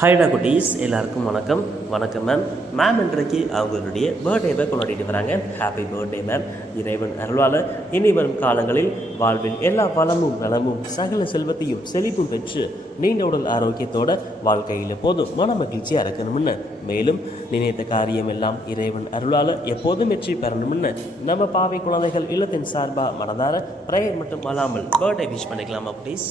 ஹாய்டா குட்டீஸ் எல்லாருக்கும் வணக்கம் மேம். மேம் இன்றைக்கு அவங்களுடைய பர்த்டேவை கொண்டாடிட்டு வராங்க. Happy birthday ma'am. இறைவன் அருளால் இனி வரும் காலங்களில் வாழ்வில் எல்லா வளமும் நலமும் சகல செல்வத்தையும் செழிப்பும் பெற்று நீண்ட உடல் ஆரோக்கியத்தோட வாழ்க்கையில் போதும் மன மகிழ்ச்சியாக இருக்கணும்னு, மேலும் நினைத்த காரியம் எல்லாம் இறைவன் அருளால் எப்போதும் வெற்றி பெறணும்னு நம்ம பாவை குழந்தைகள் இல்லத்தின் சார்பாக மனதார ப்ரேயர் மட்டும் அல்லாமல் பர்த்டே விஷ் பண்ணிக்கலாமா குட்டீஸ்?